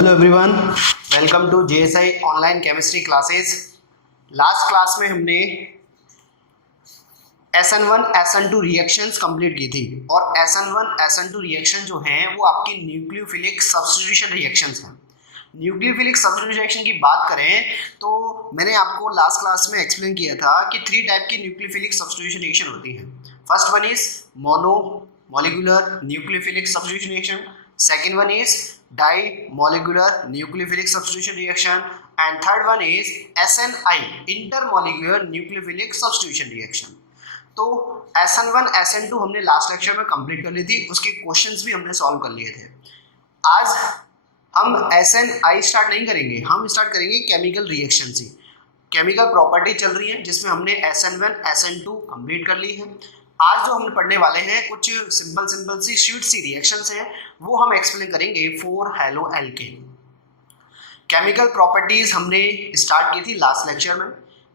Hello everyone, welcome to JSI online chemistry classes. Last class में हमने SN1 SN2 reactions complete की थी और SN1 SN2 रिएक्शन जो हैं वो आपकी न्यूक्लियोफिलिक सब्स्टिट्यूशन रिएक्शंस हैं। न्यूक्लियोफिलिक सब्स्टिट्यूशन रिएक्शन की बात करें तो मैंने आपको लास्ट क्लास में एक्सप्लेन किया था कि 3 टाइप की न्यूक्लियोफिलिक सब्स्टिट्यूशन रिएक्शन होती हैं। First one is mono molecular nucleophilic substitution reaction, second one is di molecular nucleophilic substitution reaction and third one is SNI intermolecular nucleophilic substitution reaction. तो SN1 SN2 हमने last lecture में complete कर ली थी, उसके questions भी हमने solve कर लिए थे। आज हम SNI स्टार्ट नहीं करेंगे, हम स्टार्ट करेंगे केमिकल रिएक्शन से। केमिकल प्रॉपर्टी चल रही है जिसमें हमने SN1 SN2 कंप्लीट कर ली है। आज जो हम पढ़ने वाले हैं कुछ सिंपल सी स्वीट सी रिएक्शंस हैं, वो हम एक्सप्लेन करेंगे 4 हेलो एल्केन। केमिकल प्रॉपर्टीज हमने स्टार्ट की थी लास्ट लेक्चर में,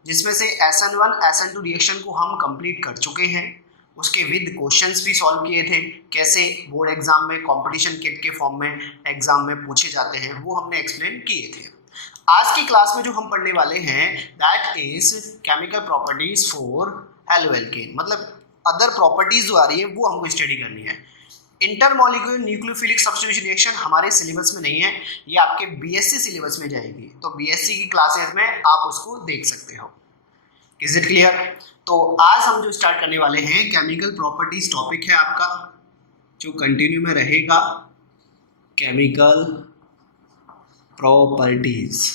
जिसमें से SN1 SN2 रिएक्शन को हम कंप्लीट कर चुके हैं। उसके विद क्वेश्चंस भी सॉल्व किए थे, कैसे बोर्ड एग्जाम में कंपटीशन किट के फॉर्म में एग्जाम में पूछे जाते हैं वो हमने एक्सप्लेन किए थे। आज की क्लास में जो हम पढ़ने वाले हैं that is chemical properties for halo alkane, मतलब अदर प्रॉपर्टीज जो आ रही है वो हमको स्टडी करनी है। इंटरमॉलिक्यूलर न्यूक्लियोफिलिक सब्स्टिट्यूशन रिएक्शन हमारे सिलेबस में नहीं है, ये आपके बीएससी सिलेबस में जाएगी, तो बीएससी की क्लासेस में आप उसको देख सकते हो। Is it clear? तो आज हम जो स्टार्ट करने वाले हैं केमिकल प्रॉपर्टीज टॉपिक है आपका, जो कंटिन्यू में रहेगा chemical properties.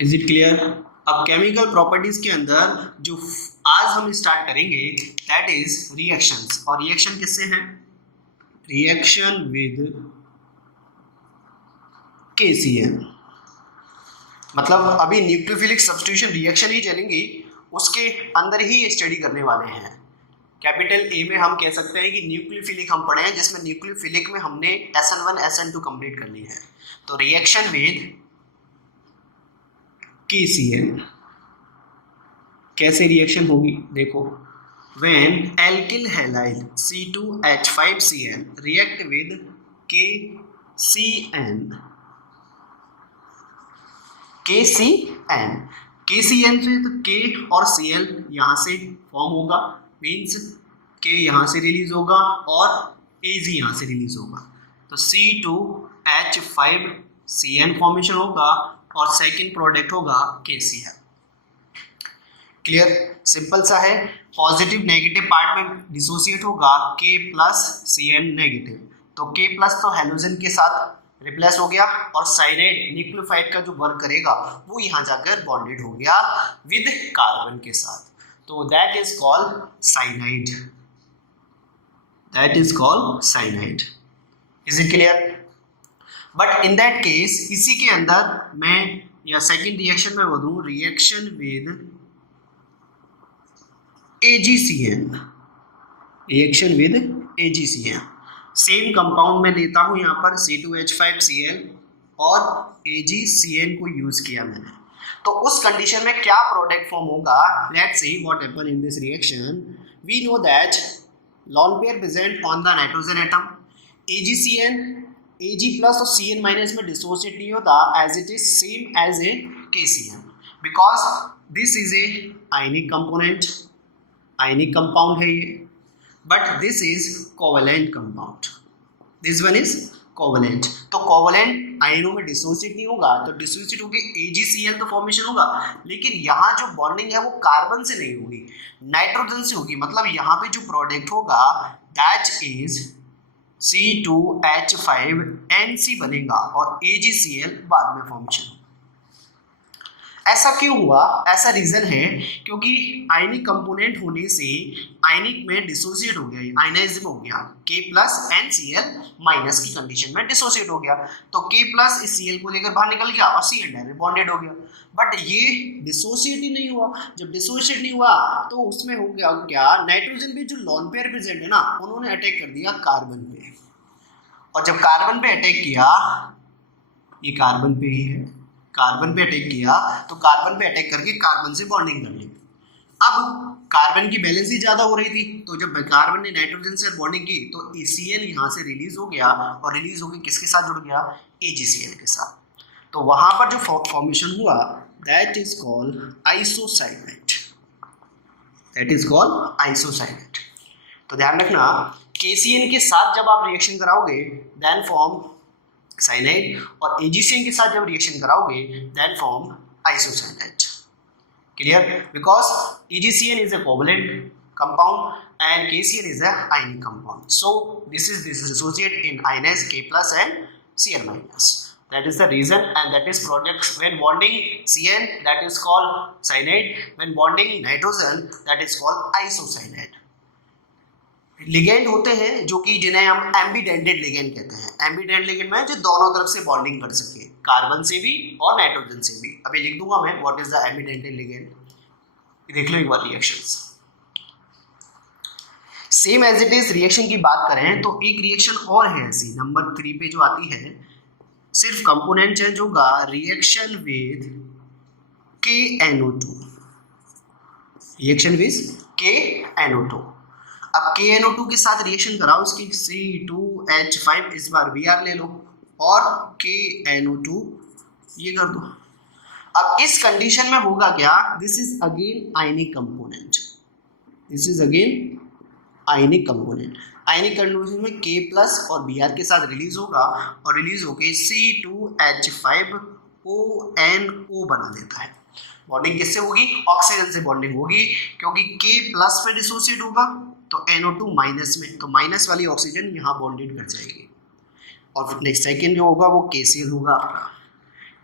Is it clear? अब केमिकल प्रॉपर्टीज के अंदर जो आज हम स्टार्ट करेंगे दैट इज रिएक्शंस। और रिएक्शन किससे हैं? रिएक्शन विद KCl, मतलब अभी न्यूक्लियोफिलिक सब्स्टिट्यूशन रिएक्शन ही चलेंगी, उसके अंदर ही स्टडी करने वाले हैं। कैपिटल A में हम कह सकते हैं कि न्यूक्लियोफिलिक हम पढ़े हैं, जिसमें न्यूक्लियोफिलिक में हमने SN1 SN2 कंप्लीट कर ली है। तो रिएक्शन विद KCl कैसे रिएक्शन होगी देखो, when alkyl halide C2H5Cl react with KCN से तो K और Cl यहाँ से फॉर्म होगा, मीन्स K यहाँ से रिलीज होगा और Ag यहाँ से रिलीज होगा, तो C2H5Cn फॉर्मेशन होगा और सेकेंड प्रोडक्ट होगा KCl। क्लियर? सिंपल सा है। पॉजिटिव नेगेटिव पार्ट में डिसोसिएट होगा K प्लस Cn नेगेटिव, तो K प्लस तो हेलोजन के साथ रिप्लेस हो गया और साइनाइड न्यूक्लियोफाइड का जो वर्क करेगा वो यहाँ जाकर बॉन्डेड हो गया विद कार्बन के साथ, तो that is called cyanide. That is called cyanide. Is it clear? But in that case इसी के अंदर मैं या सेकेंड रिएक्शन में बोलूँ reaction with AgCl, reaction with AgCl, same compound में लेता हूं यहाँ पर C2H5Cl और AgCl को यूज किया मैंने, तो उस कंडीशन में क्या प्रोडक्ट फॉर्म होगा? Let's see what happen in this reaction. We know that lone pair present on the nitrogen atom, AgCl Ag plus और Cn माइनस में डिसोसिएट नहीं होता as it is same as a KCl, because this is a ionic component, ionic compound है ये, but this is covalent compound, this one is covalent. तो covalent आयनों में dissociate नहीं होगा, तो डिसोसिएट होकर AgCl तो फॉर्मेशन होगा, लेकिन यहाँ जो बॉन्डिंग है वो कार्बन से नहीं होगी, नाइट्रोजन से होगी। मतलब यहाँ पे जो प्रोडक्ट होगा दैट इज C2H5NC बनेगा और AgCl बाद में फॉर्मेशन। ऐसा क्यों हुआ? ऐसा रीजन है क्योंकि आयनिक कंपोनेंट होने से आयनिक में डिसोसिएट हो गया, आयनाइज्म हो गया, K plus and Cl minus की कंडीशन में डिसोसिएट हो गया, तो K प्लस इस Cl को लेकर बाहर निकल गया और Cl डायरेक्ट बॉन्डेड हो गया। बट ये डिसोसिएट ही नहीं हुआ। जब डिसोसिएट नहीं हुआ तो उसमें हो गया क्या, नाइट्रोजन पे जो लॉन पेयर प्रेजेंट है ना, उन्होंने अटैक कर दिया कार्बन पे, और जब कार्बन पे अटैक किया, ये कार्बन पे ही है, कार्बन पे अटैक किया तो कार्बन पे अटैक करके कार्बन से बॉन्डिंग कर ली। अब कार्बन की बैलेंस ज्यादा हो रही थी, तो जब कार्बन ने नाइट्रोजन से बॉन्डिंग की तो ACl यहाँ से रिलीज हो गया और रिलीज होकर किसके साथ जुड़ गया, AgCl के साथ। तो वहां पर जो फॉर्मेशन हुआ that is called isocyanate, that is called isocyanate. तो ध्यान रखना KCl के साथ जब आप रिएक्शन कराओगे देन फॉर्म साइनाइड, और AgCl के साथ जब रिएक्शन कराओगे then form isocyanate. Clear? Because AgCl is a covalent compound and KCl is a ionic compound. So this is dissociate in ionized K plus and Cl minus. That is the reason, and that is products when bonding Cn that is called cyanide, when bonding nitrogen that is called isocyanate. Ligand होते हैं जो कि जिन्हें हम ambidentate ligand कहते हैं। Ambient ligand में जो दोनों तरफ से बॉन्डिंग कर सके, कार्बन से भी और नाइट्रोजन से भी। अभी लिख दूंगा मैं what is the ambidentate ligand, देख लो एक बार reactions. Same as it is reaction की बात करें तो एक रिएक्शन और है ऐसी नंबर 3 पे जो आती है, सिर्फ कंपोनेंट चेंज होगा, reaction with KNO2, reaction with KNO2। अब KNO2 के साथ रिएक्शन कराओ इसकी C2H5, इस बार Br ले लो और KNO2 ये कर दो। अब इस कंडीशन में होगा क्या, this is again ionic component, this is again ionic component. Ionic condition में K प्लस और Br के साथ रिलीज होगा और रिलीज होके C2H5ONO बना देता है। बॉन्डिंग किससे होगी, ऑक्सीजन से बॉन्डिंग होगी, क्योंकि K प्लस पे डिसोसिएट होगा तो NO2 माइनस में, तो माइनस वाली ऑक्सीजन यहाँ बॉन्डेड कर जाएगी। और नेक्स्ट सेकेंड जो होगा वो KCl होगा आपका,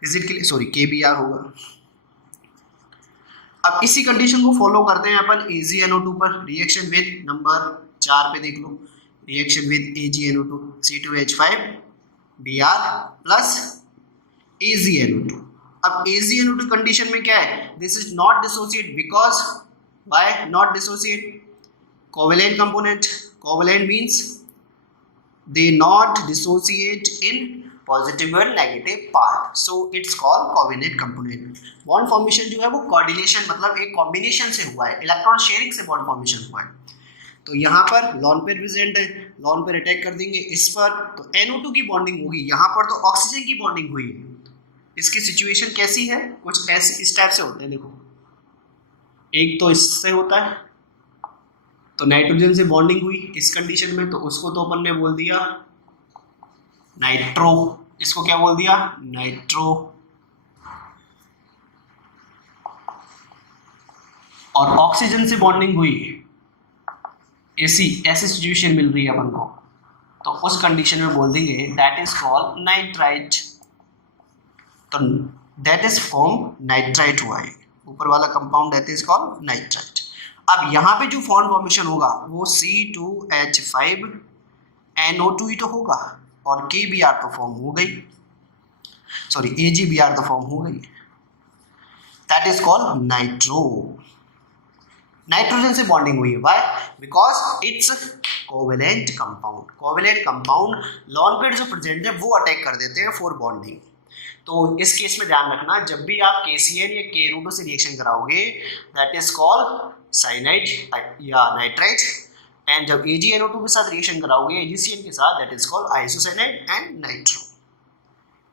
is it clear, sorry KBr होगा। अब इसी कंडीशन को फॉलो करते हैं अपन AgNO2 पर, रिएक्शन विद नंबर 4 पे देख लो, reaction with AgNO2 C2H5Br plus AgNO2। अब AgNO2 कंडीशन में क्या है, this is not dissociate, because why not dissociate, covalent component, covalent means they not dissociate in positive or negative part, so it's called covalent component। bond formation जो है वो coordination मतलब एक combination से हुआ है, इलेक्ट्रॉन शेयरिंग से bond formation हुआ है। तो यहाँ पर lone pair प्रेजेंट है, lone pair अटैक कर देंगे इस पर तो NO2 की बॉन्डिंग होगी, यहाँ पर तो ऑक्सीजन की बॉन्डिंग हुई है। इसकी सिचुएशन कैसी है, कुछ ऐसे इस टाइप से होते हैं, देखो एक तो इससे होता है तो नाइट्रोजन से बॉन्डिंग हुई इस कंडीशन में, तो उसको तो अपन ने बोल दिया नाइट्रो, इसको क्या बोल दिया नाइट्रो, और ऑक्सीजन से बॉन्डिंग हुई ऐसी सिचुएशन मिल रही है अपन को, तो उस कंडीशन में बोल देंगे दैट इज कॉल्ड नाइट्राइट। तो दैट इज फॉर्म नाइट्राइट हुआ है, ऊपर वाला compound that is called nitrite. अब यहाँ पे जो फॉर्मेशन होगा वो C2H5NO2 ही तो होगा और KBr तो फॉर्म हो गई, सॉरी AgBr तो फॉर्म हो गई, that is called nitro. Nitrogen से बॉन्डिंग हुई है, why, because it's covalent compound. Covalent compound lone pair जो प्रेजेंट है वो अटैक कर देते हैं फॉर बॉन्डिंग। तो इस केस में ध्यान रखना, जब भी आप KCl या KNO2 से रिएक्शन कराओगे दैट इज कॉल्ड साइनाइड या नाइट्राइट, एंड जब AgNO2 के साथ रिएक्शन कराओगे AgCl के साथ that is called isocyanide and nitro.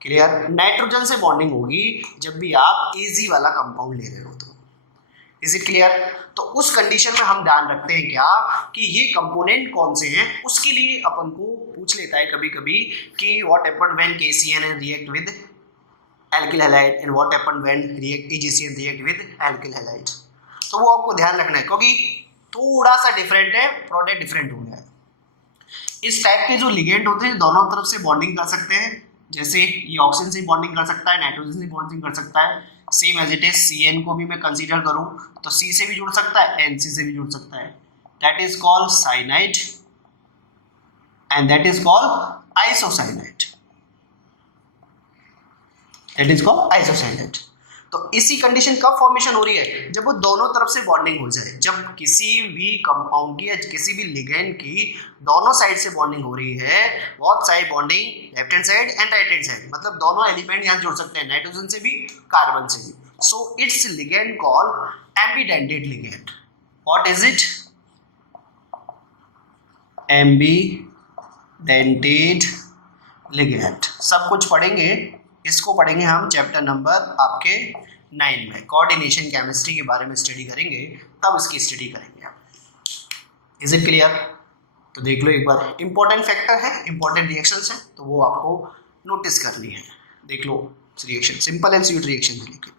Clear, nitrogen से बॉन्डिंग होगी जब भी आप Ag वाला कंपाउंड ले रहे हो, तो इज इट क्लियर। तो उस कंडीशन में हम ध्यान रखते हैं क्या कि ये कंपोनेंट कौन से हैं, उसके लिए अपन को पूछ लेता है कभी कभी कि what happened when KCl react with alkyl halide and what happened when AgCl react with alkyl halide। तो वो आपको ध्यान रखना है क्योंकि थोड़ा सा डिफरेंट है, प्रोडक्ट डिफरेंट हो गया है। इस टाइप के जो लिगेंड होते हैं दोनों तरफ से बॉन्डिंग कर सकते हैं, जैसे ये ऑक्सीजन से बॉन्डिंग कर सकता है, नाइट्रोजन से बॉन्डिंग कर सकता है, same as it is CN को भी मैं कंसीडर करूं तो C से भी जुड़ सकता है, NC से भी जुड़ सकता है, that is called cyanide and that is called isocyanide, that is called isocyanide. तो इसी कंडीशन कब फॉर्मेशन हो रही है, जब वो दोनों तरफ से बॉन्डिंग हो जाए, जब किसी भी कंपाउंड की या किसी भी लिगेंड की दोनों साइड से बॉन्डिंग हो रही है, both side bonding left hand side and right hand side, मतलब दोनों एलिमेंट यहाँ जुड़ सकते हैं, नाइट्रोजन से भी कार्बन से भी। So it's ligand called ambidentate ligand what is it? एम्बीडेंटेड ligand. सब कुछ पढ़ेंगे, इसको पढ़ेंगे हम चैप्टर नंबर आपके 9 में। कोऑर्डिनेशन केमिस्ट्री के बारे में स्टडी करेंगे, तब इसकी स्टडी करेंगे आप। Is it clear? तो देख लो एक बार, इंपॉर्टेंट फैक्टर है, इंपॉर्टेंट रिएक्शंस हैं, तो वो आपको नोटिस करनी है। देख लो reaction, simple and sweet reaction है लेकिन।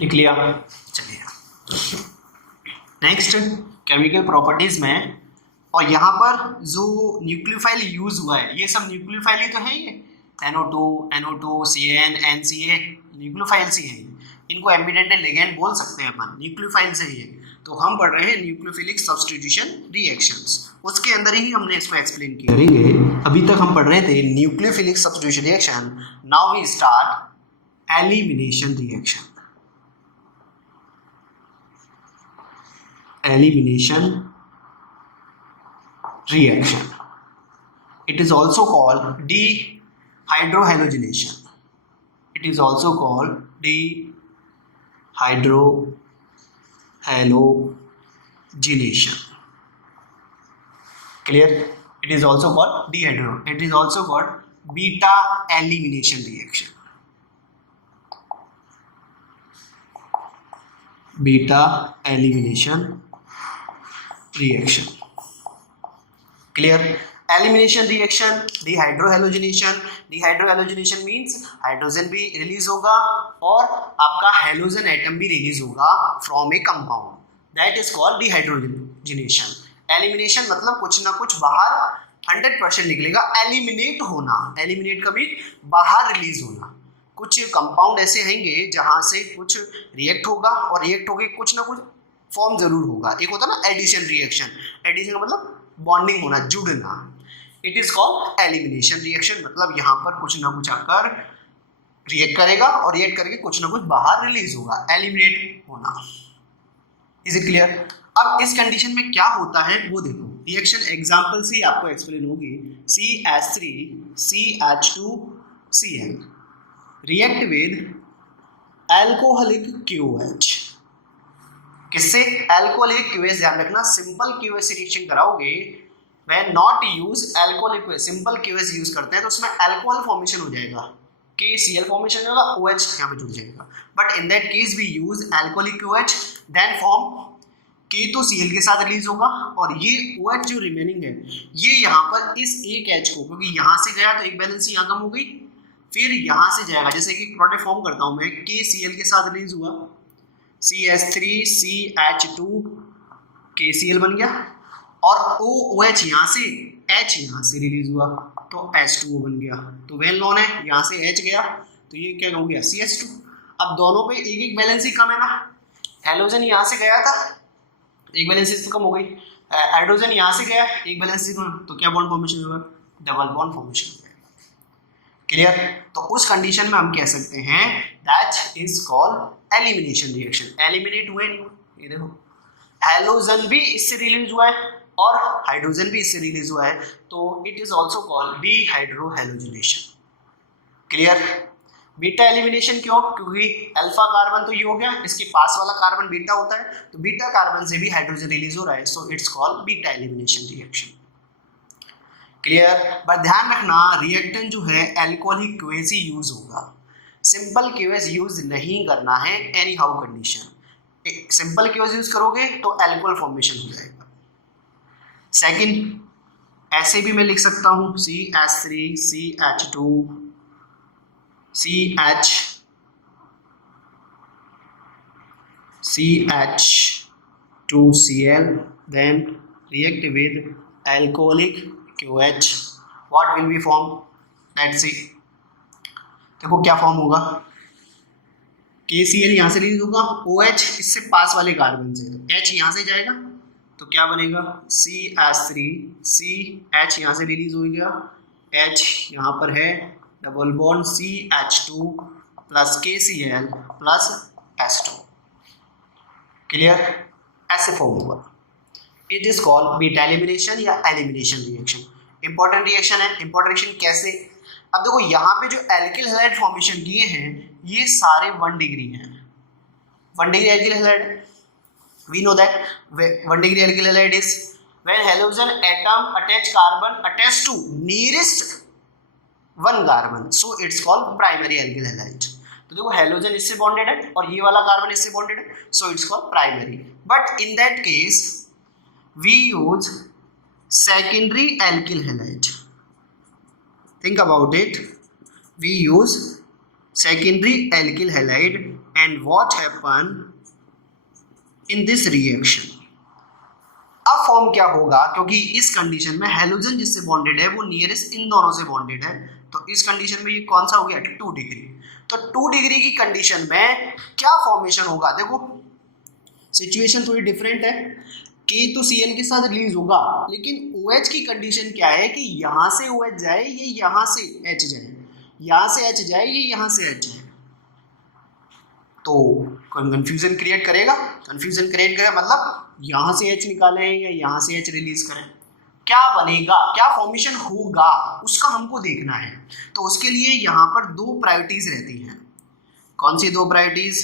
लिख लिया? चलिए नेक्स्ट केमिकल प्रॉपर्टीज में, और यहाँ पर जो न्यूक्लियोफाइल यूज हुआ है, ये सब न्यूक्लियोफाइल ही तो है, ये NO2, NO2, CN, NCA nucleophile से है। इनको एम्बीडेंटेड लिगैंड बोल सकते हैं अपन, न्यूक्लियोफाइल से ही है। तो हम पढ़ रहे हैं न्यूक्लियोफिलिक सब्स्टिट्यूशन रिएक्शंस, उसके अंदर ही हमने इसको एक्सप्लेन किया करेंगे। अभी तक हम पढ़ रहे थे nucleophilic substitution reaction, now we start elimination reaction. Elimination reaction. It is also called dehydrohalogenation. It is also called dehydrohalogenation. Clear? It is also called It is also called beta elimination reaction. Beta elimination reaction. Clear? Elimination reaction, dehydrohalogenation. Dehydrohalogenation means hydrogen भी release होगा और आपका halogen atom भी release होगा from A compound, that is called dehydrogenation. Elimination मतलब कुछ ना कुछ बाहर 100% निकलेगा, एलिमिनेट होना, एलिमिनेट का मीन बाहर रिलीज होना। कुछ कंपाउंड ऐसे होंगे जहां से कुछ रिएक्ट होगा और रिएक्ट होके कुछ ना कुछ फॉर्म जरूर होगा। एक होता है ना एडिशन रिएक्शन, एडिशन का मतलब बॉन्डिंग होना, जुड़ना। It is called elimination reaction, मतलब यहाँ पर कुछ ना कुछ आकर रिएक्ट करेगा और रिएक्ट करके कुछ ना कुछ बाहर रिलीज होगा, एलिमिनेट होना। Is it clear? अब इस कंडीशन में क्या होता है वो देखो, रिएक्शन एग्जांपल से आपको एक्सप्लेन होगी। CH3CH2Cl react with alcoholic QH। किससे? Alcoholic QH। ध्यान रखना, सिंपल QH से रिएक्शन कराओगे, when not use alcoholic QH, simple QH use करते हैं तो उसमें अल्कोहल फॉर्मेशन हो जाएगा, KCl फॉर्मेशन होगा, OH यहाँ पे जुड़ जाएगा। But in that case we use alcoholic QH, then form K तो Cl के साथ रिलीज होगा और ये OH जो रिमेनिंग है ये यहाँ पर इस एक H को, क्योंकि यहाँ से गया तो एक बैलेंस यहाँ कम हो गई, फिर यहाँ से जाएगा, जैसे कि प्रोडक्ट फॉर्म करता हूँ मैं, KCl के साथ रिलीज हुआ, CH3CH2 KCl बन गया, और OH यहाँ से H यहाँ से रिलीज हुआ तो H2O बन गया। तो वेल नोन है, यहाँ से H गया तो ये क्या हो गया, CH2। अब दोनों पे एक एक बैलेंस ही कम है ना, हेलोजन यहाँ से गया था, एक बैलेंस से कम हो गई, हाइड्रोजन यहाँ से गया, एक बैलेंस से कम, तो क्या बॉन्ड फॉर्मेशन होगा, डबल बॉन्ड फॉर्मेशन हो जाएगा। क्लियर? तो उस कंडीशन में हम कह सकते हैं that is called elimination reaction. Eliminate हुए नहीं, ये देखो हेलोजन भी इससे रिलीज हुआ है और हाइड्रोजन भी इससे रिलीज हुआ है, तो it is also called dehydrohalogenation. Clear? Beta elimination क्यों? क्योंकि अल्फा कार्बन तो ये हो गया, इसके पास वाला कार्बन बीटा होता है, तो बीटा कार्बन से भी हाइड्रोजन रिलीज हो रहा है, सो it's called beta elimination reaction. Clear? But ध्यान रखना, रिएक्टेंट जो है अल्कोहलिक QH ही यूज होगा, सिंपल QH यूज नहीं करना है any how condition. Simple QH use करोगे तो अल्कोहल फॉर्मेशन हो जाएगा। सेकंड, ऐसे भी मैं लिख सकता हूँ CH2CH2Cl, then react with alcoholic QH, what will be form? Let's see. देखो क्या फॉर्म होगा, KCl यहाँ से रिलीज होगा, OH इससे पास वाले कार्बन से, H यहाँ से जाएगा तो क्या बनेगा CH3, CH यहाँ से रिलीज हो गया, H यहाँ पर है, double bond CH2 plus KCl plus H2, clear, ऐसे फॉर्म होगा। It is called beta elimination या एलिमिनेशन रिएक्शन। इंपॉर्टेंट रिएक्शन है। इंपॉर्टेंट रिएक्शन कैसे, अब देखो यहाँ पे जो एल्किल हैलाइड फॉर्मेशन किए हैं ये सारे 1 डिग्री हैं, 1 degree alkyl halide, we know that 1 degree alkyl halide is when halogen atom attach carbon attach to nearest 1 carbon, so it's called primary alkyl halide. तो देखो हैलोजन इससे बॉन्डेड है और ये वाला कार्बन इससे बॉन्डेड है, सो it's called primary. But in that case we use secondary alkyl halide. Think about it. We use secondary alkyl halide, and what happen in this reaction? अब फॉर्म क्या होगा, क्योंकि इस कंडीशन में हैलोजन जिससे bonded है वो नियरेस्ट इन दोनों से बॉन्डेड है, तो इस कंडीशन में ये कौन सा हो गया 2 डिग्री। तो 2 डिग्री की कंडीशन में क्या फॉर्मेशन होगा, देखो सिचुएशन थोड़ी डिफरेंट है, K तो Cl के साथ रिलीज होगा, लेकिन OH की कंडीशन क्या है कि यहाँ से OH जाए, ये यहाँ से H जाए, यहाँ से H जाए, ये यहाँ से H जाए, तो कंफ्यूजन क्रिएट करेगा। कंफ्यूजन क्रिएट करेगा मतलब यहाँ से H निकालें या यहाँ से H रिलीज करें, क्या बनेगा, क्या फॉर्मेशन होगा उसका हमको देखना है। तो उसके लिए यहाँ पर 2 प्रायोरिटीज रहती हैं। कौन सी 2 प्रायोरिटीज,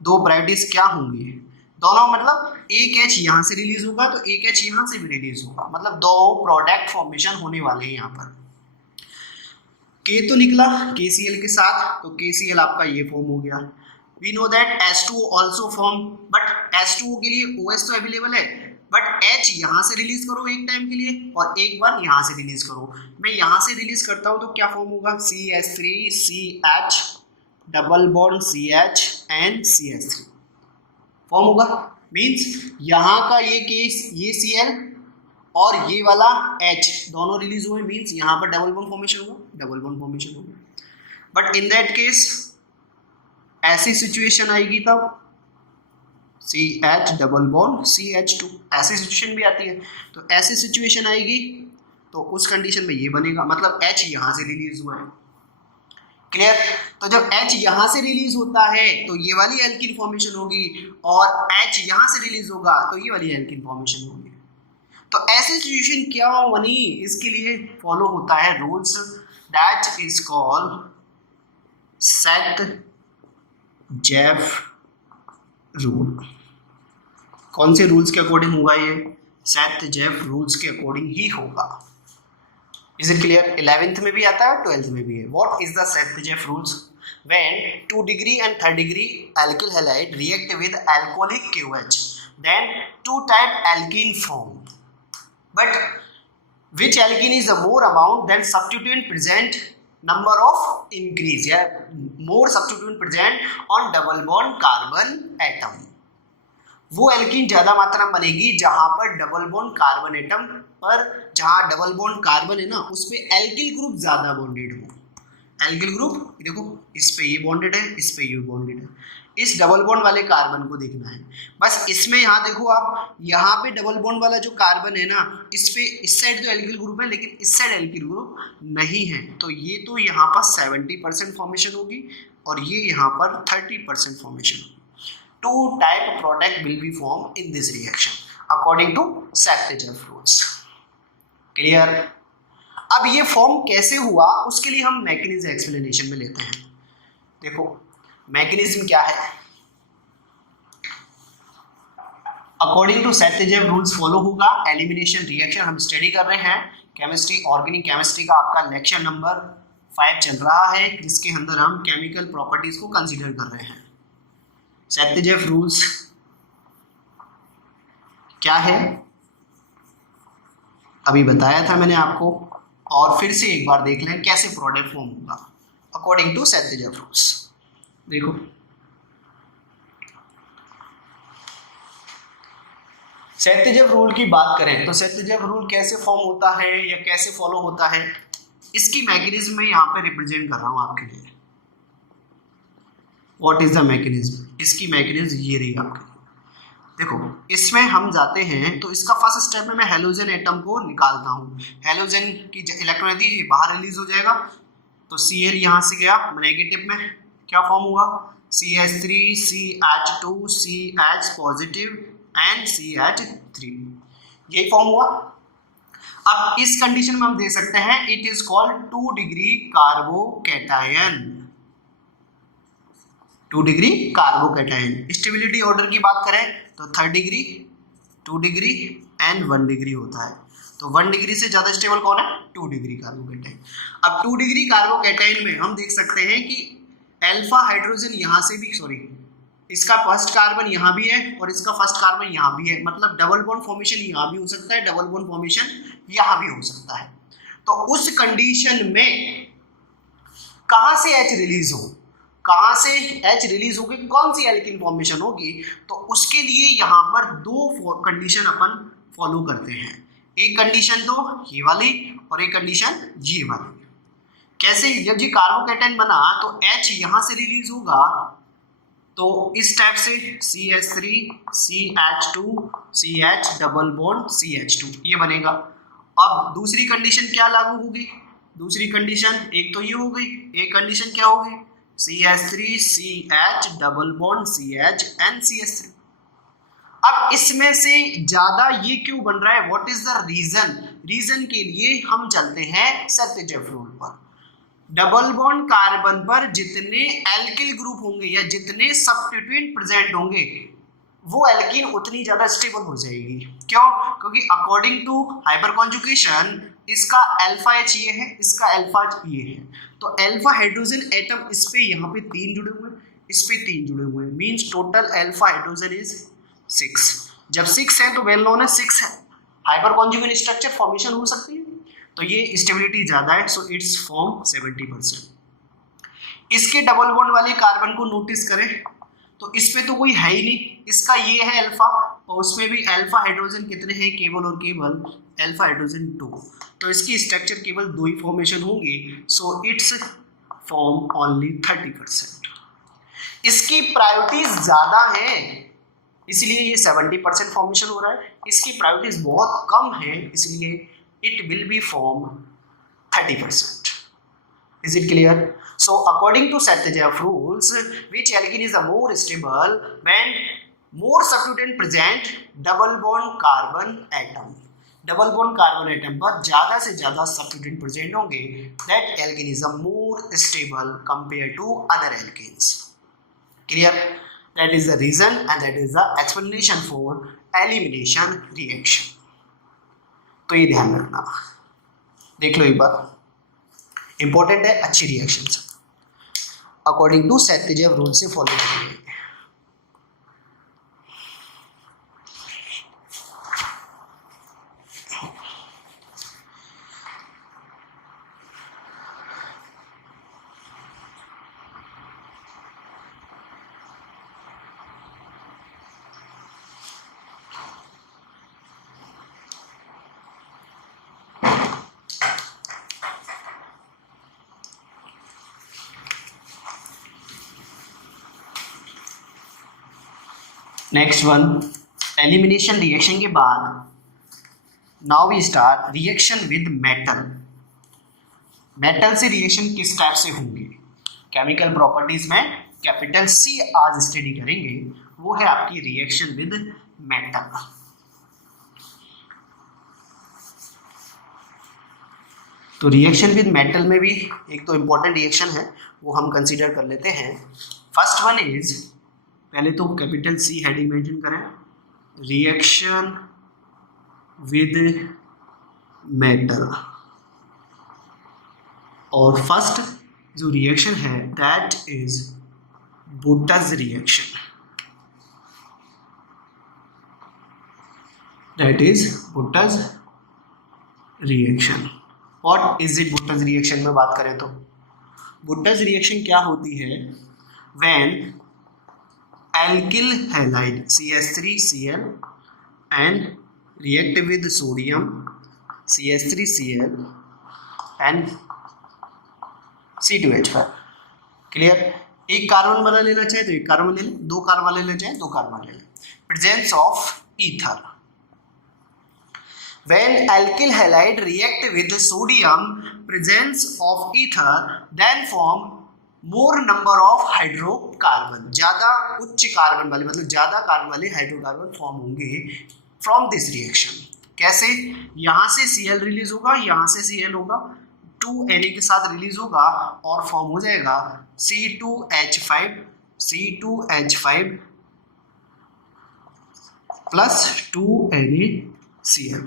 2 प्रायोरिटीज क्या होंगी, दोनों मतलब एक H यहाँ से रिलीज होगा तो एक H यहाँ से भी रिलीज होगा, मतलब 2 प्रोडक्ट फॉर्मेशन होने वाले हैं यहाँ पर। K तो निकला KCl के साथ, तो KCl आपका ये फॉर्म हो गया। We know that H2O also form, but H2O के लिए OH तो अवेलेबल है, बट H यहाँ से रिलीज करो एक टाइम के लिए और एक बार यहाँ से रिलीज करो। मैं यहाँ से रिलीज करता हूँ तो क्या फॉर्म होगा CH3CH double bond CH and CH3 form होगा। मीन्स यहाँ का ये केस, ये Cl और ये वाला H दोनों रिलीज हुए, मीन्स यहाँ पर डबल बॉन्ड फॉर्मेशन होगा, डबल बॉन्ड फॉर्मेशन होगा। बट इन दैट केस ऐसी सिचुएशन आएगी तब CH डबल बॉन्ड CH2, ऐसी सिचुएशन भी आती है। तो ऐसी सिचुएशन आएगी तो उस कंडीशन में ये बनेगा, मतलब H यहाँ से रिलीज हुआ है, क्लियर। तो जब H यहाँ से रिलीज होता है तो ये वाली एल्किन फॉर्मेशन होगी और H यहाँ से रिलीज होगा तो ये वाली एल्किन फॉर्मेशन होगी। तो ऐसी सिचुएशन क्या बनी, इसके लिए फॉलो होता है rules, that is called set-Jeff rule. कौन से रूल्स के अकॉर्डिंग होगा ये, सेट-जेफ रूल्स के अकॉर्डिंग ही होगा। इज इट क्लियर, 11th में भी आता है 12th में भी है। What is the set-Jeff rules, when 2 degree and 3rd degree alkyl halide react with alcoholic KOH, then 2 type alkene form, but which alkene is the more amount than substituent present number of increase, yeah, more substituent present on double bond carbon atom। वो alkene ज्यादा मात्रा में बनेगी जहां पर double bond carbon atom पर, जहां double bond carbon है ना उस पे एल्किल ग्रुप ज्यादा बॉन्डेड हो। एल्किल ग्रुप देखो, इस पे ये बॉन्डेड है, इस पे ये बॉन्डेड है, इस डबल बॉन्ड वाले कार्बन को देखना है बस। इसमें यहाँ देखो आप, यहाँ पे डबल बॉन्ड वाला जो कार्बन है ना, इस पे इस साइड तो एल्किल ग्रुप है लेकिन इस साइड एल्किल ग्रुप नहीं है, तो ये तो यहाँ पर 70% फॉर्मेशन होगी और ये यहाँ पर 30% फॉर्मेशन होगी। 2 type product will be formed in this reaction according to set-Jeff rules, clear. अब ये फॉर्म कैसे हुआ उसके लिए हम मैकेनिज्म एक्सप्लेनेशन में लेते हैं। देखो मैकेनिज्म क्या है, according to Saytzeff rules follow होगा एलिमिनेशन रिएक्शन। हम स्टडी कर रहे हैं केमिस्ट्री, ऑर्गेनिक केमिस्ट्री का आपका लेक्चर नंबर 5 चल रहा है, जिसके अंदर हम केमिकल प्रॉपर्टीज को कंसीडर कर रहे हैं। सेट-जेफ रूल्स क्या है अभी बताया था मैंने आपको, और फिर से एक बार देख लें कैसे प्रोडक्ट फॉर्म होगा अकॉर्डिंग टू सेट-जेफ रूल्स। देखो सेत्यजेव रूल की बात करें तो सेत्यजेव रूल कैसे फॉर्म होता है या कैसे फॉलो होता है, इसकी मैकेनिज्म मैं यहाँ पे रिप्रेजेंट कर रहा हूँ आपके लिए। व्हाट इज द मैकेनिज्म, इसकी मैकेनिज्म ये रही आपके लिए। देखो इसमें हम जाते हैं तो इसका फर्स्ट स्टेप में मैं हेलोजन एटम को निकालता हूँ। हेलोजन की इलेक्ट्रॉनिटी बाहर रिलीज हो जाएगा, तो Cl यहाँ से गया नेगेटिव में, क्या फॉर्म हुआ CH3 CH2 CH positive and CH3, यही फॉर्म हुआ। अब इस कंडीशन में हम देख सकते हैं it is called 2 degree carbocation. 2 degree carbocation. Stability order की बात करें तो 3rd degree, 2 degree and 1 degree होता है। तो 1 डिग्री से ज्यादा स्टेबल कौन है, 2 डिग्री कार्बोकैटायन। अब 2 डिग्री कार्बोकैटायन में हम देख सकते हैं कि अल्फा हाइड्रोजन यहाँ से भी, सॉरी इसका फर्स्ट कार्बन यहाँ भी है और इसका फर्स्ट कार्बन यहाँ भी है, मतलब डबल बॉन्ड फॉर्मेशन यहाँ भी हो सकता है, डबल बॉन्ड फॉर्मेशन यहाँ भी हो सकता है। तो उस कंडीशन में कहाँ से H रिलीज हो, कहाँ से H रिलीज होगी, कौन सी एल्किन फॉर्मेशन होगी, तो उसके लिए यहाँ पर 2 कंडीशन अपन फॉलो करते हैं। एक कंडीशन तो ये वाली और एक कंडीशन ये वाली। कैसे, जब ये कार्बोकैटायन बना तो H यहाँ से रिलीज होगा, तो इस टाइप से CH3 CH2 CH double bond CH2 ये बनेगा। अब दूसरी कंडीशन क्या लागू होगी, दूसरी कंडीशन एक तो ये हो गई, एक कंडीशन क्या होगी CH3 CH double bond CH and CH3। अब इसमें से ज्यादा ये क्यों बन रहा है, what is the reason, reason के लिए हम चलते हैं सेत्यजेव रूल पर। डबल बॉन्ड कार्बन पर जितने एल्किल ग्रुप होंगे या जितने सब्स्टिट्यूएंट प्रेजेंट होंगे वो एल्कीन उतनी ज्यादा स्टेबल हो जाएगी। क्यों, क्योंकि अकॉर्डिंग टू हाइपर कॉन्जुगेशन इसका अल्फा H ये है, इसका अल्फा H ये है, तो अल्फा हाइड्रोजन एटम इस पे यहाँ पे 3 जुड़े हुए हैं, इस पे 3 जुड़े हुए हैं, means total alpha hydrogen is 6। जब 6 है तो वेल नोन है 6 है हाइपर कॉन्जुगेट स्ट्रक्चर फॉर्मेशन हो सकती है, तो ये स्टेबिलिटी ज्यादा है, सो इट्स फॉर्म 70%। इसके डबल बॉन्ड वाले कार्बन को नोटिस करें तो इस पे तो कोई है ही नहीं, इसका ये है अल्फा और उसमें भी अल्फा हाइड्रोजन कितने हैं, केवल और केवल अल्फा हाइड्रोजन 2, तो इसकी स्ट्रक्चर केवल 2 ही फॉर्मेशन होंगी, सो इट्स फॉर्म ओनली 30%। इसकी प्रायोरिटीज ज्यादा है इसलिए ये 70% फॉर्मेशन हो रहा है, इसकी प्रायोरिटीज बहुत कम है इसलिए it will be formed 30%. Is it clear? So according to Satyajov rules, which alkene is the more stable when more substituent present double bond carbon atom. Double bond carbon atom पर ज्यादा से ज्यादा substituent present होंगे, that alkene is more stable compared to other alkenes. Clear? That is the reason and that is the explanation for elimination reaction. तो ये ध्यान रखना, देख लो एक बार, इंपॉर्टेंट है, अच्छी reactions according to Saytzeff rule से फॉलो करेंगे। नेक्स्ट वन, एलिमिनेशन रिएक्शन के बाद now we start reaction with metal. Metal से रिएक्शन किस टाइप से होंगे, केमिकल प्रॉपर्टीज में कैपिटल C आज स्टडी करेंगे, वो है आपकी रिएक्शन विद मेटल। तो रिएक्शन विद मेटल में भी एक तो इंपॉर्टेंट रिएक्शन है वो हम कंसीडर कर लेते हैं। फर्स्ट वन इज, पहले तो कैपिटल C हेडिंग मेंशन करें, रिएक्शन विद मेटल, और फर्स्ट जो रिएक्शन है that is boots reaction, that is boots reaction. What is it boots reaction में बात करें तो बुटस रिएक्शन क्या होती है, when alkyl halide CH3Cl and react with sodium CH3Cl and C2H5. Clear? एक कार्बन वाला लेना चाहे तो एक कार्बन ले ले, दो कार्बन वाला लेना चाहे दो कार्बन ले ले. Presence of ether. When alkyl halide react with sodium, presence of ether, then form more number of hydrocarbon. ज्यादा उच्च कार्बन वाले मतलब ज्यादा कार्बन वाले हाइड्रोकार्बन फॉर्म होंगे फ्रॉम दिस रिएक्शन. कैसे? यहाँ से Cl रिलीज होगा, यहाँ से Cl होगा, 2Na के साथ रिलीज होगा और फॉर्म हो जाएगा C2H5 प्लस 2NaCl.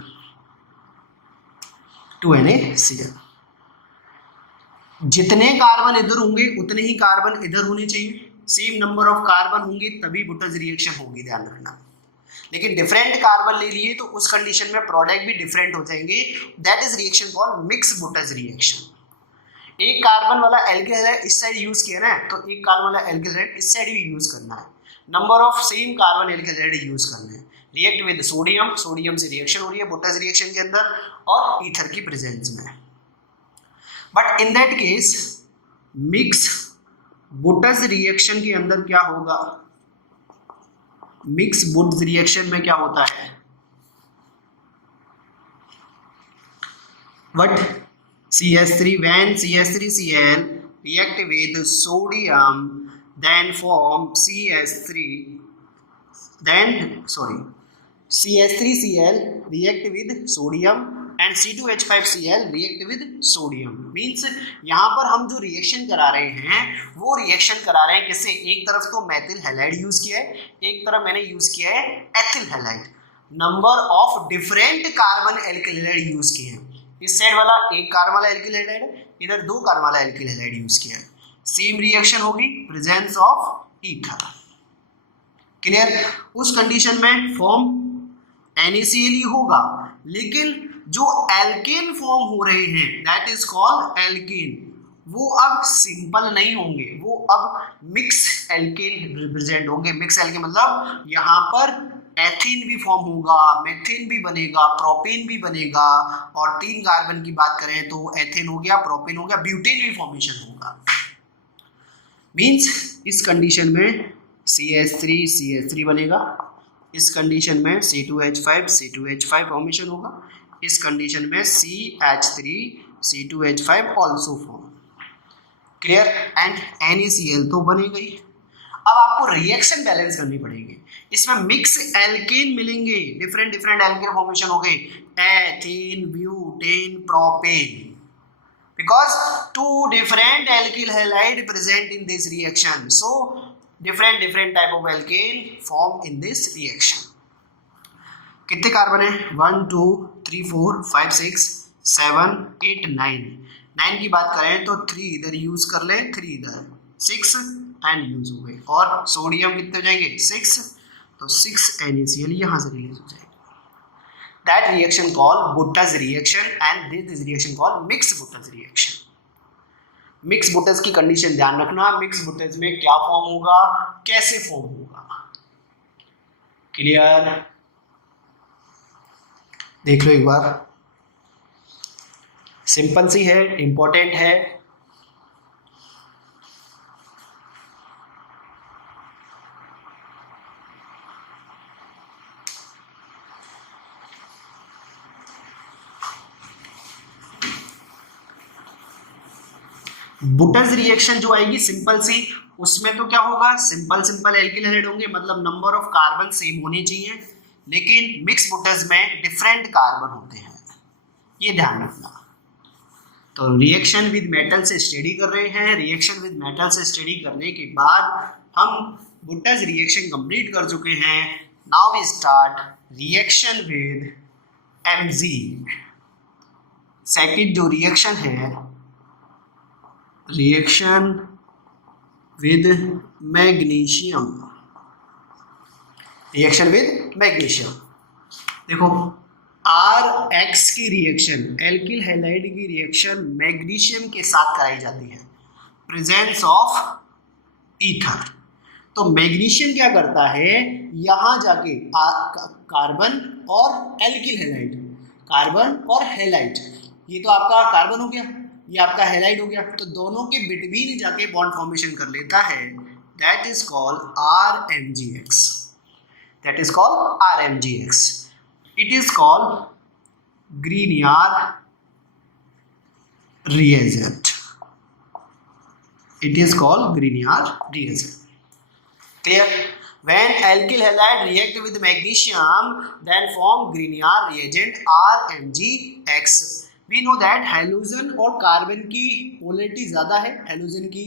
जितने कार्बन इधर होंगे उतने ही कार्बन इधर होने चाहिए. सेम नंबर ऑफ कार्बन होंगे तभी बुटस रिएक्शन होगी, ध्यान रखना. लेकिन डिफरेंट कार्बन ले लिए तो उस कंडीशन में प्रोडक्ट भी डिफरेंट हो जाएंगे. That is reaction called mix boots reaction. एक कार्बन वाला एल्किल हाइड्राइड इस साइड यूज किया ना, तो एक कार्बन वाला एल्किल हाइड्राइड इस साइड भी यूज करना है. Number of same carbon alkyl hydride use करना है. रिएक्ट विद सोडियम, सोडियम से रिएक्शन हो रही है बुटस रिएक्शन के अंदर और ईथर की प्रेजेंस में. But in that case mix boots reaction के अंदर क्या होगा? मिक्स बुटस रिएक्शन में क्या होता है? What? CH3, when CH3Cl react with sodium, then form CH3Cl react with sodium and C2H5Cl react with sodium. Means यहाँ पर हम जो रिएक्शन करा रहे हैं वो रिएक्शन करा रहे हैं किससे? एक तरफ तो मेथिल हैलाइड यूज किया है, एक तरफ मैंने यूज किया है ethyl halide. Number of different carbon alkyl halide use किए हैं. इस साइड वाला एक कार्बन वाला एल्किल हैलाइड है, इधर दो कार्बन वाला एल्किल हैलाइड यूज किया है. सेम रिएक्शन होगी, प्रेजेंस ऑफ ईथर. क्लियर? उस कंडीशन में फॉर्म NaCl ही होगा, लेकिन जो एल्केन फॉर्म हो रहे हैं दैट इज कॉल्ड एल्केन, वो अब सिंपल नहीं होंगे, वो अब मिक्स एल्केन रिप्रेजेंट होंगे. मिक्स एल्केन मतलब यहाँ पर एथीन भी फॉर्म होगा, मेथेन भी बनेगा, प्रोपेन भी बनेगा, और तीन कार्बन की बात करें तो एथेन हो गया, प्रोपेन हो गया, ब्यूटेन भी फॉर्मेशन होगा. मीन्स इस कंडीशन में CH3 बनेगा, इस कंडीशन में C2H5 फॉर्मेशन होगा, इस कंडीशन में CH3 also form. Clear? And NaCl तो बनेगा ही. अब आपको रिएक्शन बैलेंस करनी पड़ेगी. इसमें मिक्स एल्केन मिलेंगे, डिफरेंट एल्केन फॉर्मेशन हो गए, ethane, butane, propane, because two different alkyl halide present in this reaction. So different type of alkane form in this reaction. कितने कार्बन है? 1 2 3 4 5 6 7 8 9. 9 की बात करें तो 3 इधर यूज कर ले, 3 इधर, 6 एंड यूज हो गए. और सोडियम कितने हो जाएंगे? 6. तो 6 NaCl यहाँ से रिलीज हो जाएगा. That reaction called Butters reaction and this is reaction called mixed Butters reaction. Mixed Butters की कंडीशन ध्यान रखना. Mixed Butters में क्या फॉर्म होगा, कैसे फॉर्म होगा. क्लियर? देख लो एक बार, सिंपल सी है, इंपॉर्टेंट है. बुटस रिएक्शन जो आएगी सिंपल सी, उसमें तो क्या होगा, सिंपल एल्किल हैलाइड होंगे, मतलब नंबर ऑफ कार्बन सेम होने चाहिए. लेकिन मिक्स बुटस में डिफरेंट कार्बन होते हैं, ये ध्यान रखना. तो रिएक्शन विद मेटल से स्टडी कर रहे हैं. रिएक्शन विद मेटल से स्टडी करने के बाद हम बुटस रिएक्शन कंप्लीट कर चुके हैं. Now we start reaction with Mg. Second जो रिएक्शन है, reaction with magnesium. Reaction with magnesium, देखो RX की रिएक्शन, एल्किल हैलाइड की रिएक्शन मैग्नीशियम के साथ कराई जाती है, प्रेजेंस ऑफ ईथर. तो मैग्नीशियम क्या करता है, यहाँ जाके कार्बन और एल्किल हैलाइड, कार्बन और हैलाइड, ये तो आपका कार्बन हो गया, ये आपका हैलाइड हो गया, तो दोनों के बिटवीन जाके बॉन्ड फॉर्मेशन कर लेता है, that is called RMgX, that is called RMgX. It is called Grignard reagent. It is called Grignard reagent. Clear? When alkyl halide react with magnesium, then form Grignard reagent RMgX. We know that halogen और carbon की polarity ज़्यादा है, halogen की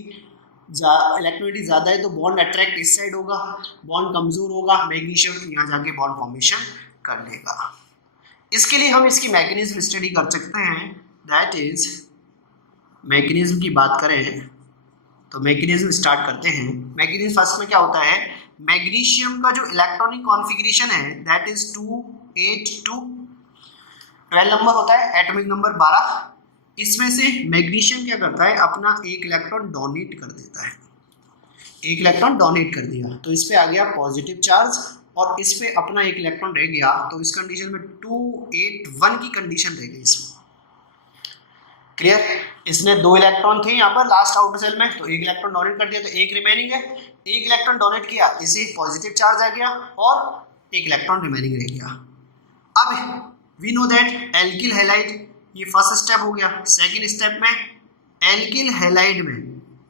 इलेक्ट्रोनिटी ज़्यादा है, तो bond attract इस side होगा, बॉन्ड कमज़ोर होगा, मैग्नीशियम यहाँ जाके बॉन्ड फॉर्मेशन कर लेगा. इसके लिए हम इसकी मैकेनिज्म स्टडी कर सकते हैं, दैट इज मैकेनिज्म की बात करें तो मैकेनिज्म स्टार्ट करते हैं. मैकेनिज्म फर्स्ट में क्या होता है, मैग्नीशियम का जो इलेक्ट्रॉनिक कॉन्फ़िगरेशन है दैट इज 282, 12 नंबर होता है, एटॉमिक नंबर 12. इसमें से मैग्नीशियम क्या करता है, अपना एक इलेक्ट्रॉन डोनेट कर देता है, एक इलेक्ट्रॉन डोनेट कर दिया तो इस पे आ गया पॉजिटिव चार्ज, और इस पे अपना एक इलेक्ट्रॉन रह गया, तो इस कंडीशन में 281 की कंडीशन रह गई इसमें. क्लियर? इसने 2 इलेक्ट्रॉन थे यहाँ पर लास्ट आउटर सेल में, तो एक इलेक्ट्रॉन डोनेट कर दिया, तो एक रिमेनिंग है, एक इलेक्ट्रॉन डोनेट किया, इसे पॉजिटिव चार्ज आ गया और एक इलेक्ट्रॉन रिमेनिंग रह गया. अब we know that alkyl halide, ये फर्स्ट स्टेप हो गया. सेकेंड स्टेप में एल्किल हैलाइड में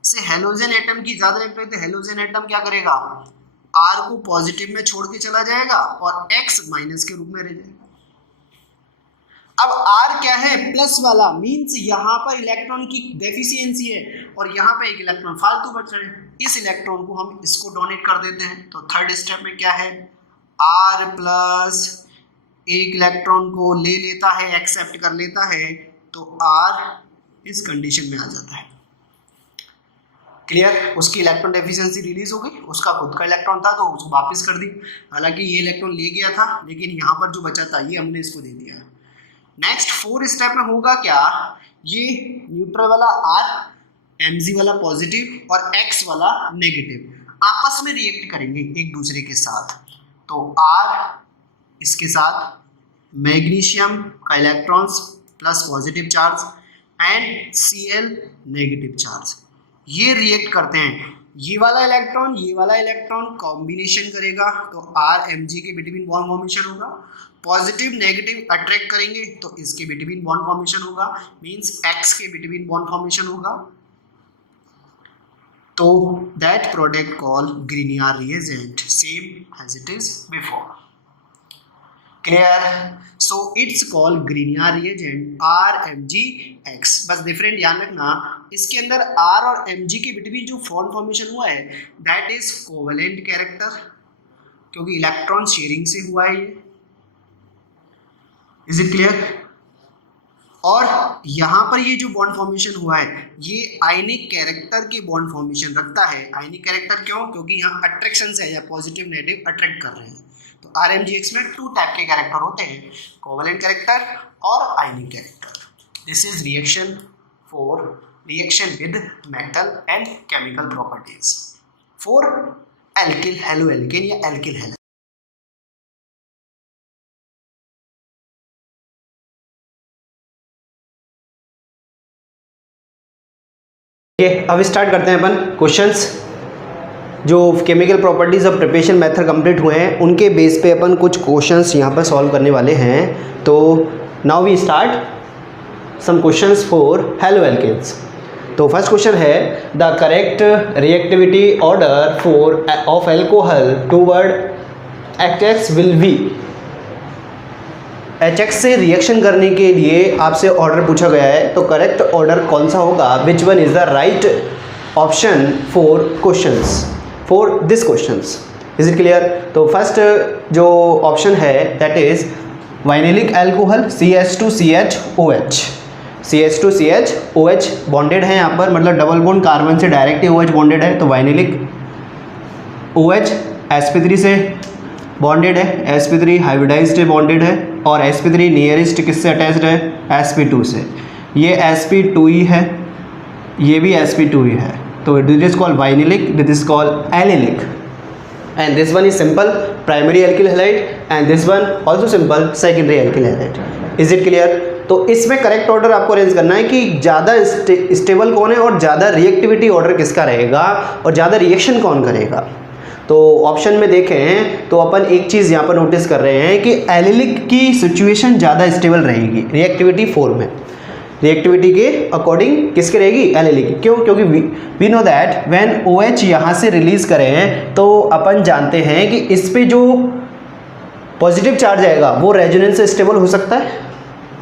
से हेलोजन एटम की ज़्यादा इलेक्ट्रॉन, तो हेलोजन एटम क्या करेगा, R को पॉजिटिव में छोड़ के चला जाएगा और X माइनस के रूप में रह जाएगा. अब R क्या है, प्लस वाला, मींस यहाँ पर इलेक्ट्रॉन की डेफिशिएंसी है और यहाँ पे एक इलेक्ट्रॉन फालतू बच रहे हैं, इस इलेक्ट्रॉन को हम इसको डोनेट कर देते हैं. तो थर्ड स्टेप में क्या है, R प्लस एक इलेक्ट्रॉन को ले लेता है, एक्सेप्ट कर लेता है, तो R इस कंडीशन में आ जाता है. क्लियर? उसकी इलेक्ट्रॉन डेफिशिएंसी रिलीज हो गई, उसका खुद का इलेक्ट्रॉन था तो उसको वापस कर दी, हालांकि ये इलेक्ट्रॉन ले गया था लेकिन यहाँ पर जो बचा था ये हमने इसको दे दिया. नेक्स्ट 4 स्टेप में होगा क्या, ये न्यूट्रल वाला R Mg वाला पॉजिटिव और X वाला नेगेटिव आपस में रिएक्ट करेंगे एक दूसरे के साथ. तो R इसके साथ मैग्नीशियम का electrons plus positive charge and Cl negative charge, ये रिएक्ट करते हैं. ये वाला इलेक्ट्रॉन कॉम्बिनेशन करेगा तो RMg के बिटवीन बॉन्ड फॉर्मेशन होगा, पॉजिटिव नेगेटिव अट्रैक्ट करेंगे तो इसके बिटवीन बॉन्ड फॉर्मेशन होगा, मींस X के बिटवीन बॉन्ड फॉर्मेशन होगा. तो that product called Grignard reagent, same as it is before. Clear? So it's called Grignard reagent RMgX. बस different ध्यान रखना, इसके अंदर R और Mg के बिटवीन जो बॉन्ड फॉर्मेशन हुआ है दैट इज कोवेलेंट कैरेक्टर, क्योंकि इलेक्ट्रॉन शेयरिंग से हुआ है ये. Is it clear? और यहाँ पर ये जो बॉन्ड फॉर्मेशन हुआ है ये आयनिक कैरेक्टर के बॉन्ड फॉर्मेशन रखता है. आयनिक कैरेक्टर क्यों? क्योंकि यहाँ अट्रैक्शन से या पॉजिटिव नेगेटिव अट्रैक्ट कर रहे हैं. तो RMgX में 2 टाइप के कैरेक्टर होते हैं, कोवेलेंट कैरेक्टर और आयनिक character. This is reaction for reaction with metal and chemical properties for alkyl haloalkane या एल्किल हैलाइड. अब स्टार्ट करते हैं अपन क्वेश्चंस. जो chemical properties of preparation method complete हुए हैं उनके बेस पे अपन कुछ क्वेश्चंस यहाँ पर सॉल्व करने वाले हैं. तो now we start some questions for haloalkanes. तो फर्स्ट क्वेश्चन है the correct reactivity order for of alcohol toward HX will be. HX से रिएक्शन करने के लिए आपसे ऑर्डर पूछा गया है, तो करेक्ट ऑर्डर कौन सा होगा, विच one is the right option for questions for this questions. Is it clear? तो फर्स्ट जो ऑप्शन है that is vinylic alcohol CH2CHOH. CH2CHOH bonded है यहाँ पर, मतलब डबल बॉन्ड कार्बन से डायरेक्टली OH बॉन्डेड है, तो वाइनिलिक OH sp3 से बॉन्डेड है, sp3 हाइब्रिडाइज्ड बॉन्डेड है, और sp3 नियरेस्ट किससे अटैच्ड है, sp2 से. ये sp2 ही है, ये भी sp2 ही है, तो this is called vinylic, this is called allylic. and this one is simple primary alkyl halide and this one also simple secondary alkyl halide. Is it clear? तो इसमें करेक्ट ऑर्डर आपको arrange करना है कि ज़्यादा stable कौन है और ज़्यादा रिएक्टिविटी ऑर्डर किसका रहेगा और ज़्यादा रिएक्शन कौन करेगा. तो ऑप्शन में देखें तो अपन एक चीज़ यहाँ पर नोटिस कर रहे हैं कि एलिलिक की सिचुएशन ज़्यादा स्टेबल रहेगी रिएक्टिविटी 4 में. रिएक्टिविटी के अकॉर्डिंग किसकी रहेगी? एलिलिक की. क्यों? क्योंकि we know that when OH यहाँ से रिलीज करें तो अपन जानते हैं कि इस पे जो पॉजिटिव चार्ज आएगा वो रेजोनेंस से स्टेबल हो सकता है.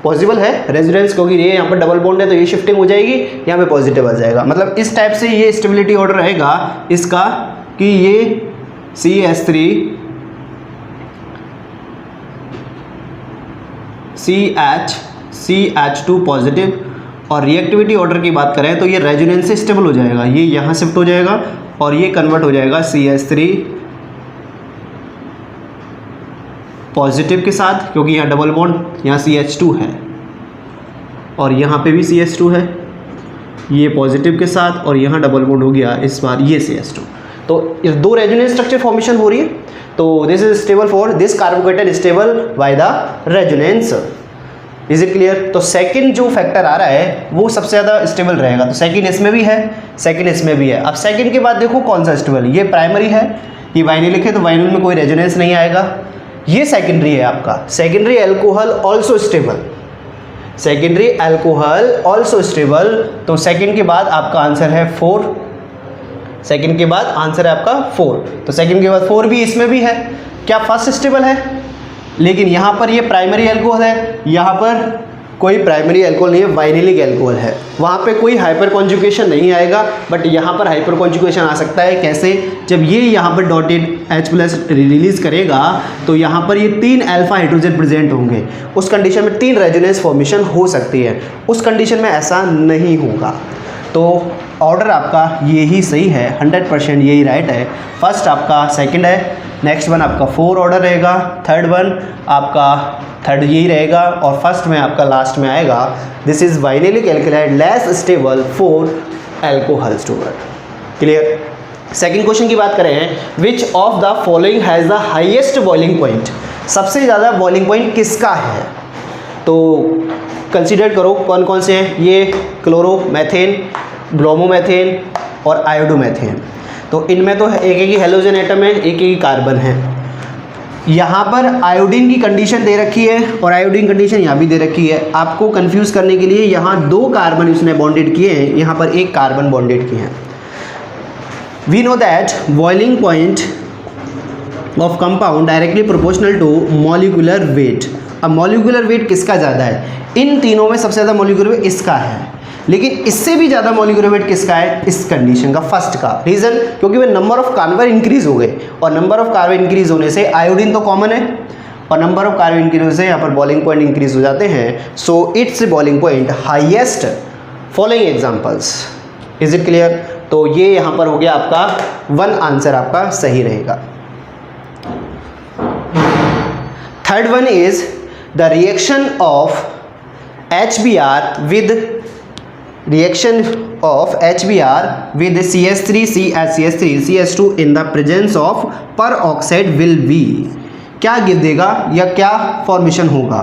पॉसिबल है रेजोनेंस, क्योंकि ये यहाँ पर डबल बॉन्ड है तो ये शिफ्टिंग हो जाएगी, यहाँ पे पॉजिटिव आ जाएगा. मतलब इस टाइप से ये स्टेबिलिटी ऑर्डर रहेगा इसका कि ये CH3 CH2 पॉजिटिव, और रिएक्टिविटी ऑर्डर की बात करें तो ये रेजोनेंस से स्टेबल हो जाएगा, ये यहाँ शिफ्ट हो जाएगा और ये कन्वर्ट हो जाएगा CH3 पॉजिटिव के साथ, क्योंकि यहाँ डबल बॉन्ड यहाँ CH2 है और यहाँ पे भी CH2 है, ये पॉजिटिव के साथ और यहाँ डबल बॉन्ड हो गया इस बार ये CH2. तो इस दो रेजोनेंस स्ट्रक्चर फॉर्मेशन हो रही है. तो this is stable for this कार्बोकेटन stable by the resonance. Is it clear? तो सेकंड जो फैक्टर आ रहा है वो सबसे ज़्यादा स्टेबल रहेगा. तो सेकंड इसमें भी है, सेकंड इसमें भी है. अब सेकंड के बाद देखो कौन सा स्टेबल, ये प्राइमरी है, ये वाइनिलिक है तो वाइनिल में कोई रेजोनेंस नहीं आएगा. ये सेकेंडरी है आपका, secondary alcohol also stable, secondary alcohol also stable. तो सेकंड के बाद आपका आंसर है 4. सेकंड के बाद आंसर है आपका 4. तो सेकंड के बाद 4 भी इसमें भी है. क्या फर्स्ट स्टेबल है? लेकिन यहाँ पर ये प्राइमरी अल्कोहल है, यहाँ पर कोई प्राइमरी अल्कोहल नहीं है, वाइनिलिक अल्कोहल है. वहाँ पे कोई हाइपर कॉन्जुगेशन नहीं आएगा, बट यहाँ पर हाइपर कॉन्जुगेशन आ सकता है. कैसे? जब ये यहाँ पर डॉटेड H+ रिलीज करेगा तो यहाँ पर ये 3 अल्फा हाइड्रोजन प्रेजेंट होंगे. उस कंडीशन में 3 रेजोनेंस फॉर्मेशन हो सकती है. उस कंडीशन में ऐसा नहीं होगा. तो ऑर्डर आपका यही सही है, 100% यही राइट है. फर्स्ट आपका सेकंड है, नेक्स्ट वन आपका 4 ऑर्डर रहेगा, थर्ड वन आपका थर्ड यही रहेगा और फर्स्ट में आपका लास्ट में आएगा this is vinylic alkyl halide less stable for alcohols to work. Clear? Second question की बात करें, which of the following has the highest boiling point. सबसे ज़्यादा बॉइलिंग पॉइंट किसका है? तो कंसीडर करो कौन कौन से हैं. ये क्लोरोमेथेन, ब्रोमोमेथेन और आयोडोमेथेन. तो इनमें तो एक एक ही हेलोजन एटम है, एक ही कार्बन है. यहाँ पर आयोडीन की कंडीशन दे रखी है और आयोडीन कंडीशन यहाँ भी दे रखी है. आपको कंफ्यूज करने के लिए यहाँ 2 कार्बन उसने बॉन्डेड किए हैं, यहाँ पर 1 कार्बन बॉन्डेड किए हैं. We know that boiling point of compound directly proportional to molecular weight. अब मॉलिक्यूलर वेट किसका ज़्यादा है? इन तीनों में सबसे ज़्यादा मॉलिक्यूलर वेट इसका है, लेकिन इससे भी ज़्यादा मॉलिक्यूलर वेट किसका है? इस कंडीशन का, फर्स्ट का. रीज़न? क्योंकि वह नंबर ऑफ कार्बन इंक्रीज हो गए और नंबर ऑफ कार्बन इंक्रीज होने से आयोडीन तो कॉमन है और नंबर ऑफ कार्बन इंक्रीज होने से यहाँ पर बॉइलिंग पॉइंट इंक्रीज हो जाते हैं. So it's boiling point highest. Following examples. Is it clear? तो ये यहाँ पर हो गया आपका 1 आंसर आपका सही रहेगा. Third one is the reaction of HBr with reaction of HBr with CH3 CH3 CH2 in the presence of peroxide will be. क्या गिव देगा या क्या फॉर्मेशन होगा?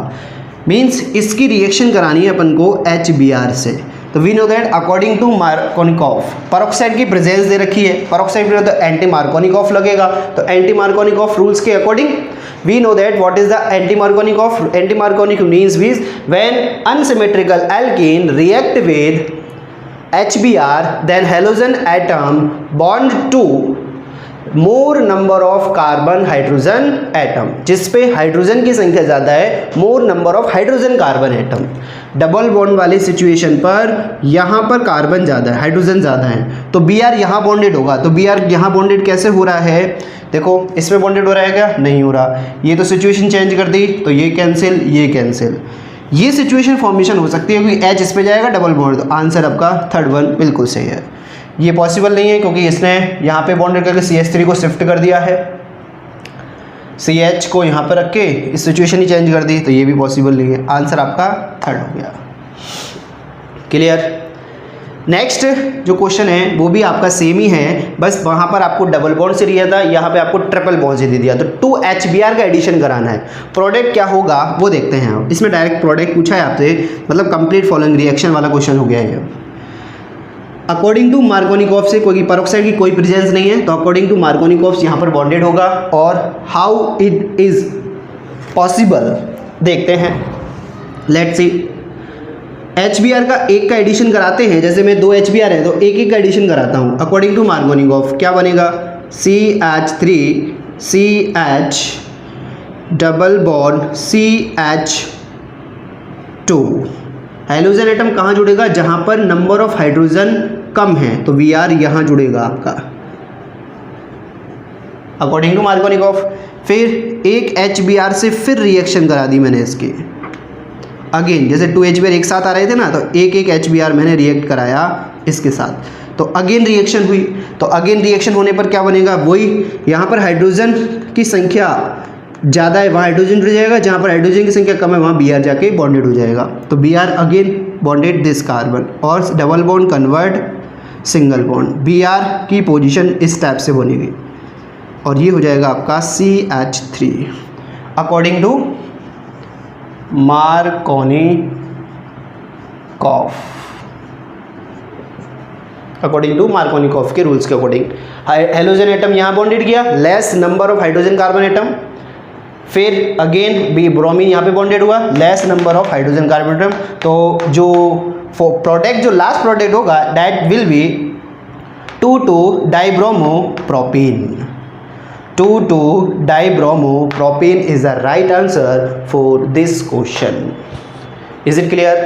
मीन्स इसकी रिएक्शन करानी है अपन को HBr से. तो we know that according to Markovnikov peroxide की प्रेजेंस दे रखी है. पेरोक्साइड में तो एंटी मार्कोनिकॉफ लगेगा. तो एंटी मार्कोनिकॉफ रूल्स के according we know that what is the anti-Markovnikov. Anti-Markovnikov means when unsymmetrical alkene react with HBr then halogen atom bond to more number of carbon hydrogen atom. जिस पे hydrogen की संख्या ज़्यादा है, मोर number of hydrogen carbon atom. Double bond वाली situation पर यहाँ पर कार्बन ज़्यादा है, हाइड्रोजन ज़्यादा है, तो Br यहाँ बॉन्डेड होगा. तो Br यहाँ बॉन्डेड कैसे हो रहा है? देखो इसमें बॉन्डेड हो रहा है क्या? नहीं हो रहा. ये तो सिचुएशन चेंज कर दी तो ये कैंसिल, ये कैंसिल. ये सिचुएशन फॉर्मेशन हो सकती है क्योंकि H इस पे जाएगा डबल बॉन्ड. तो आंसर आपका थर्ड वन बिल्कुल सही है. ये पॉसिबल नहीं है क्योंकि इसने यहाँ पे बॉन्डेड करके CH3 को शिफ्ट कर दिया है, CH को यहाँ पर रख के इस सिचुएशन ही चेंज कर दी. तो ये भी पॉसिबल नहीं है. आंसर आपका थर्ड हो गया. क्लियर? नेक्स्ट जो क्वेश्चन है वो भी आपका सेम ही है, बस वहाँ पर आपको डबल बॉन्ड से दिया था, यहाँ पे आपको ट्रिपल बॉन्ड से दे दिया। तो 2HBr का एडिशन कराना है, प्रोडक्ट क्या होगा वो देखते हैं आप। इसमें डायरेक्ट प्रोडक्ट पूछा है आपसे, मतलब कंप्लीट फॉलोइंग रिएक्शन वाला क्वेश्चन हो गया है। अकॉर्डिंग टू मार्कोनिकॉफ से कोई पेरोक्साइड की कोई प्रेजेंस नहीं है, तो अकॉर्डिंग टू मार्कोनिकॉफ यहाँ पर बॉन्डेड होगा। और हाउ इट इज पॉसिबल देखते हैं, लेट्स सी। HBr का एक का एडिशन कराते हैं, जैसे मैं 2 HBr है तो एक एक का एडिशन कराता हूँ। अकॉर्डिंग टू मार्कोनिकॉफ क्या बनेगा, CH3 CH double bond CH2। Hydrogen atom कहाँ जुड़ेगा, जहाँ पर नंबर ऑफ हाइड्रोजन कम है, तो Vr यहाँ जुड़ेगा आपका अकॉर्डिंग टू मार्कोनिकॉफ। फिर एक HBr से फिर रिएक्शन करा दी मैंने इसके, अगेन जैसे 2 HBr एक साथ आ रहे थे ना, तो एक एक HBr मैंने रिएक्ट कराया इसके साथ, तो अगेन रिएक्शन हुई। तो अगेन रिएक्शन होने पर क्या बनेगा, वही यहाँ पर हाइड्रोजन की संख्या ज़्यादा है वहाँ हाइड्रोजन जुड़ जाएगा, जहाँ पर हाइड्रोजन की संख्या कम है वहाँ Br जाके बॉन्डेड हो जाएगा। तो Br again bonded this carbon, और double bond convert single bond, Br की पोजीशन इस टाइप से बनेगी, और ये हो जाएगा आपका CH3 according to Markovnikov, according to Markovnikov के रूल्स के अकॉर्डिंग। हाइड्रोजन एटम यहाँ बॉन्डेड किया, less number of hydrogen carbon atom. फिर अगेन बी ब्रोमीन यहाँ पे बॉन्डेड हुआ, less number of hydrogen carbon atom. तो जो प्रोडक्ट जो लास्ट प्रोडक्ट होगा दैट विल बी 2,2-डाइब्रोमोप्रोपीन। 2,2-डाइब्रोमोप्रोपीन is the right answer for this question. Is it clear?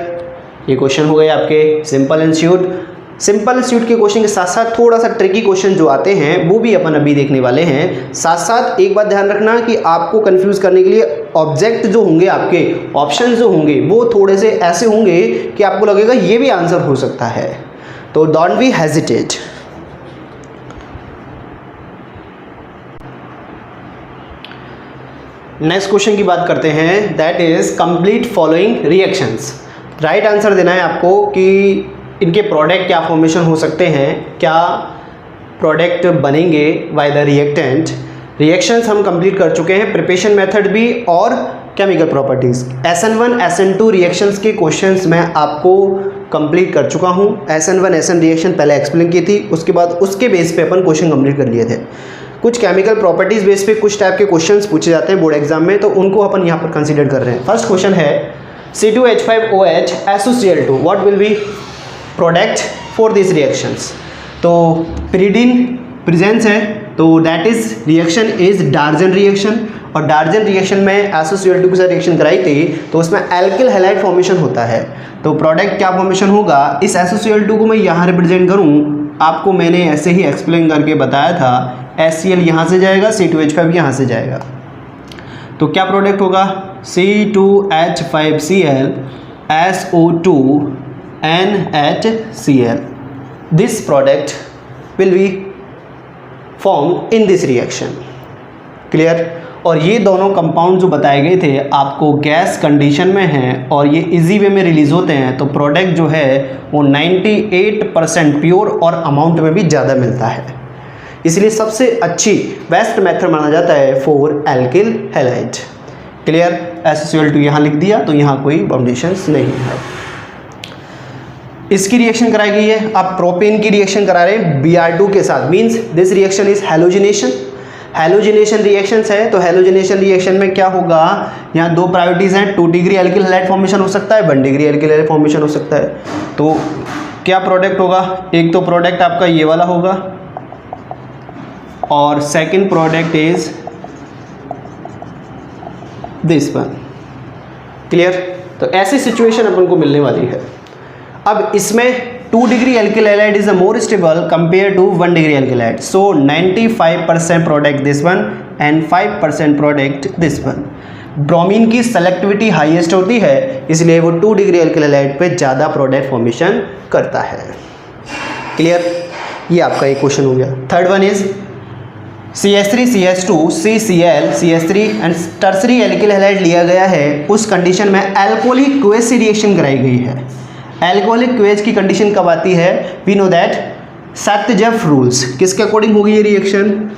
ये क्वेश्चन हो गए आपके simple and sweet. Simple and sweet के क्वेश्चन के साथ साथ थोड़ा सा ट्रिकी क्वेश्चन जो आते हैं वो भी अपन अभी देखने वाले हैं। साथ साथ एक बात ध्यान रखना कि आपको कंफ्यूज करने के लिए ऑब्जेक्ट जो होंगे, आपके ऑप्शन जो होंगे वो थोड़े से ऐसे होंगे कि आपको लगेगा ये भी आंसर हो सकता है, तो don't be hesitate. Next question की बात करते हैं, that is complete following reactions. Right answer देना है आपको कि इनके प्रोडक्ट क्या फॉर्मेशन हो सकते हैं, क्या प्रोडक्ट बनेंगे बाय द रिएक्टेंट। रिएक्शंस हम कंप्लीट कर चुके हैं, प्रिपरेशन मेथड भी और chemical properties. SN1 SN2 reactions के क्वेश्चंस मैं आपको कंप्लीट कर चुका हूं। SN1 SN रिएक्शन पहले एक्सप्लेन की थी, उसके बाद उसके बेस पे अपन क्वेश्चन कंप्लीट कर लिए थे। कुछ केमिकल प्रॉपर्टीज़ बेस पे कुछ टाइप के क्वेश्चंस पूछे जाते हैं बोर्ड एग्जाम में, तो उनको अपन यहाँ पर कंसिडर कर रहे हैं। फर्स्ट क्वेश्चन है C2H5OH SOCl2 what will be product for this reactions. तो pyridine प्रेजेंस है, तो that is reaction is डार्जन reaction, और डार्जन रिएक्शन में SOCl2 के साथ रिएक्शन कराई थी तो उसमें एल्किल हैलाइड फॉर्मेशन होता है। तो प्रोडक्ट क्या फॉर्मेशन होगा, इस SOCl2 को मैं यहाँ रिप्रेजेंट करूँ, आपको मैंने ऐसे ही एक्सप्लेन करके बताया था। HCl यहाँ से जाएगा, C2H5 यहाँ से जाएगा, तो क्या प्रोडक्ट होगा, C2H5Cl SO2 NHCl। This product will be form in this reaction. Clear? और ये दोनों कंपाउंड जो बताए गए थे आपको गैस कंडीशन में हैं और ये इजी वे में रिलीज होते हैं, तो प्रोडक्ट जो है वो 98% प्योर और अमाउंट में भी ज़्यादा मिलता है। इसलिए सबसे अच्छी बेस्ट मेथड माना जाता है for alkyl halide. Clear? SOCl2 यहाँ लिख दिया, तो यहाँ कोई बाउंडेशंस नहीं है। इसकी रिएक्शन कराई गई है, अब प्रोपेन की रिएक्शन करा रहे हैं Br2 के साथ, means this reaction is halogenation. Halogenation reactions है, तो हैलोजिनेशन रिएक्शन में क्या होगा, यहाँ दो प्रायोरिटीज़ हैं, 2 डिग्री एल्किल हैलाइड फॉर्मेशन हो सकता है, 1 डिग्री एल्किल हैलाइड फॉर्मेशन हो सकता है। तो क्या प्रोडक्ट होगा, एक तो प्रोडक्ट आपका ये वाला होगा और second product is this one. Clear? तो ऐसी सिचुएशन अपन को मिलने वाली है। अब इसमें 2 degree alkyl halide is a more stable compare to 1 degree alkyl halide, so 95% product this one and 5% product this one. Bromine की सेलेक्टिविटी हाईएस्ट होती है, इसलिए वो 2 डिग्री एल्किल हैलाइड पे ज़्यादा प्रोडक्ट फॉर्मेशन करता है। क्लियर? ये आपका एक क्वेश्चन हो गया। Third one is CH3 CH2 CCl CH3 and tertiary alkyl halide लिया गया है, उस कंडीशन में एल्कोहलिक एक्वस से रिएक्शन कराई गई है। एल्कोहलिक क्वेज की कंडीशन कब आती है? We know that Saytzeff rules. किसके अकॉर्डिंग होगी ये रिएक्शन?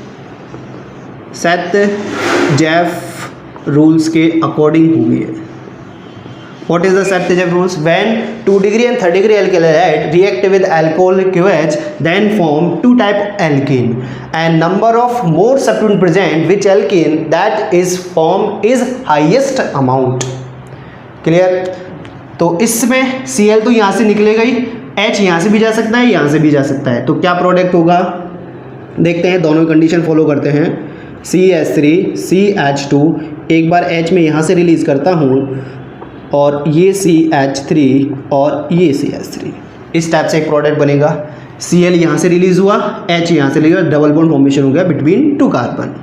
सत्य-जेफ रूल्स के अकॉर्डिंग होगी है। What is the Sat-Tejav rules? When 2 degree and 3rd degree alkyl halide react with alcoholic QH, then form two type alkene, and number of more substituent present which alkene that is formed is highest amount. Clear? तो इसमें Cl तो यहाँ से निकलेगा ही, H यहाँ से भी जा सकता है, यहाँ से भी जा सकता है, तो क्या प्रोडक्ट होगा? देखते हैं, दोनों कंडीशन फॉलो करते हैं। CH3 CH2, एक बार H में यहाँ से रिलीज करता हूँ और ये CH3 और ये CH3, इस टाइप से एक प्रोडक्ट बनेगा। Cl यहाँ से रिलीज हुआ, H यहाँ से रिलीज हुआ, डबल बॉन्ड फॉर्मेशन हो गया between two carbon.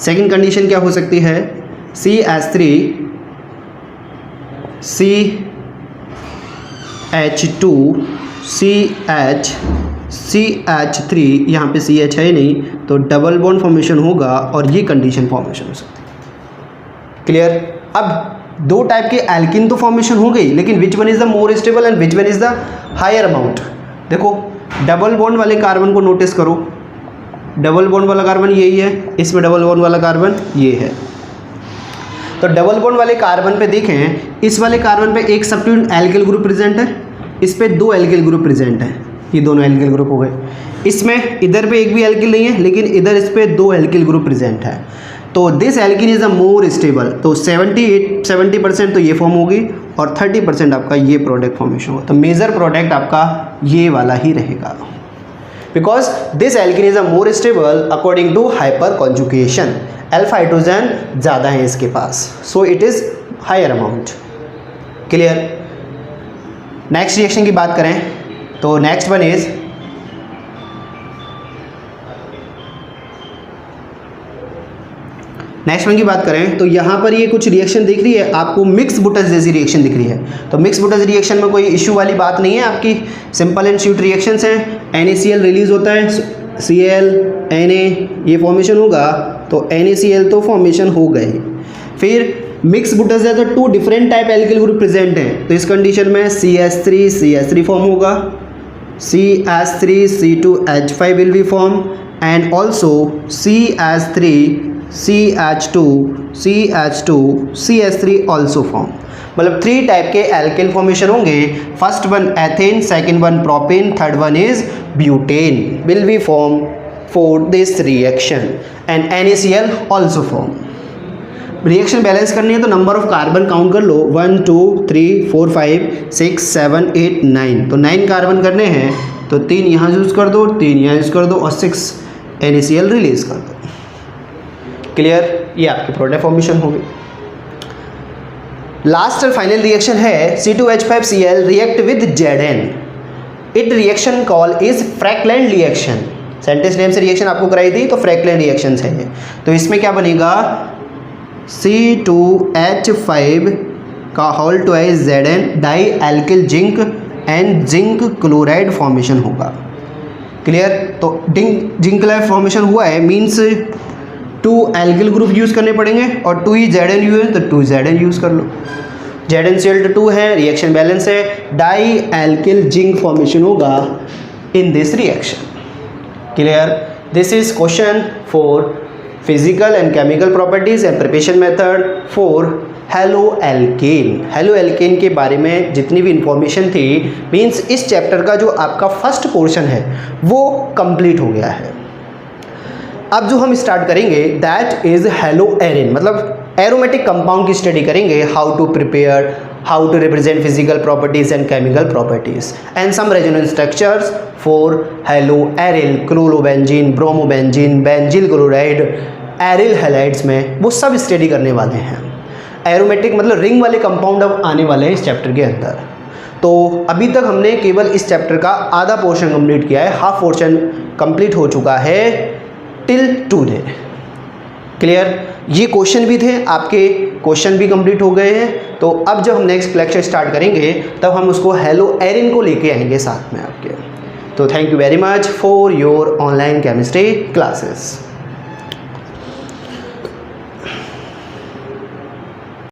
Second condition क्या हो सकती है? CH3 CH2 CH3, यहाँ पे CH है नहीं तो डबल बॉन्ड फॉर्मेशन होगा और ये कंडीशन फॉर्मेशन हो सकती है। क्लियर? अब दो टाइप के एल्किन तो फॉर्मेशन हो गई, लेकिन which one is the more stable and which one is the higher amount? देखो डबल बॉन्ड वाले कार्बन को नोटिस करो, डबल बॉन्ड वाला कार्बन यही है, इसमें डबल बॉन्ड वाला कार्बन ये है। तो डबल बॉन्ड वाले कार्बन पे देखें, इस वाले कार्बन पे एक सब्स्टिट्यूएंट एल्किल ग्रुप प्रेजेंट है, इस पे दो एल्किल ग्रुप प्रेजेंट है, ये दोनों एल्किल ग्रुप हो गए। इसमें इधर पे एक भी एल्किल नहीं है, लेकिन इधर इस पे दो एल्किल ग्रुप प्रेजेंट है, तो this alkene is a more stable. तो 70% तो ये फॉर्म होगी और 30% आपका ये प्रोडक्ट फॉर्मेशन होगा। तो मेजर प्रोडक्ट आपका ये वाला ही रहेगा, because this alkene is a more stable according to hyperconjugation. Alpha hydrogen ज़्यादा है इसके पास, so it is higher amount. Clear? Next reaction की बात करें तो नेक्स्ट वन इज की बात करें तो यहाँ पर ये कुछ रिएक्शन दिख रही है आपको, मिक्स बुटस जैसी रिएक्शन दिख रही है। तो मिक्स बुटस रिएक्शन में कोई इशू वाली बात नहीं है आपकी, सिंपल एंड स्वीट रिएक्शंस हैं। NaCl रिलीज होता है, Cl Na ये फॉर्मेशन होगा, तो NaCl तो फॉर्मेशन हो गए। फिर मिक्स बुटस है तो two different type alkyl group present हैं, तो इस कंडीशन में CH3 फॉर्म होगा, CH3 will be form, and also CH2 also form. मतलब 3 टाइप के एल्किल फॉर्मेशन होंगे। First one ethane, second one propane, third one is butane will be form for this reaction, and NaCl also form. Reaction balance करनी है तो number of carbon count कर लो, 1 2 3 4 5 6 7 8 9, तो 9 carbon करने हैं, तो 3 यहाँ यूज़ कर दो, 3 यहाँ यूज़ कर दो और 6 NaCl रिलीज कर दो। क्लियर? ये आपकी प्रोडक्ट फॉर्मेशन होगी। लास्ट और फाइनल रिएक्शन है C2H5Cl react with Zn। It reaction call is Frankland reaction. Sentence name से रिएक्शन आपको कराई थी, तो फ्रैंकलैंड रिएक्शन है ये। तो इसमें क्या बनेगा? C2H5 का whole twice Zn dialkyl zinc and zinc chloride formation होगा। क्लियर? तो जिंक क्लोराइड फॉर्मेशन हुआ है, मीन्स 2 एल्किल ग्रुप यूज़ करने पड़ेंगे और 2 ही Zn यूज़ है, तो 2 Zn यूज़ कर लो। ZnCl 2 है, रिएक्शन बैलेंस है, डाई एल्किल जिंक फॉर्मेशन होगा इन this reaction. Clear? This is question for physical and chemical properties and preparation method for halo alkane. Halo alkane के बारे में जितनी भी इंफॉर्मेशन थी, मीन्स इस चैप्टर का जो आपका फर्स्ट पोर्शन है वो कंप्लीट हो गया है। अब जो हम स्टार्ट करेंगे दैट इज हेलो एरिन, मतलब एरोमेटिक कंपाउंड की स्टडी करेंगे, how to prepare, how to represent physical properties and chemical properties and some resonance structures for haloaryl, chlorobenzene, bromobenzene, benzyl chloride, aryl halides में वो सब study करने वाले हैं। Aromatic मतलब रिंग वाले कंपाउंड अब आने वाले हैं इस चैप्टर के अंदर। तो अभी तक हमने केवल इस चैप्टर का आधा पोर्शन कंप्लीट किया है, हाफ पोर्शन कंप्लीट हो चुका है टिल टुडे। क्लियर? ये क्वेश्चन भी थे आपके, क्वेश्चन भी कंप्लीट हो गए हैं। तो अब जब हम नेक्स्ट लेक्चर स्टार्ट करेंगे तब हम उसको हेलो एरिन को लेके आएंगे साथ में आपके। तो thank you very much for your online chemistry classes.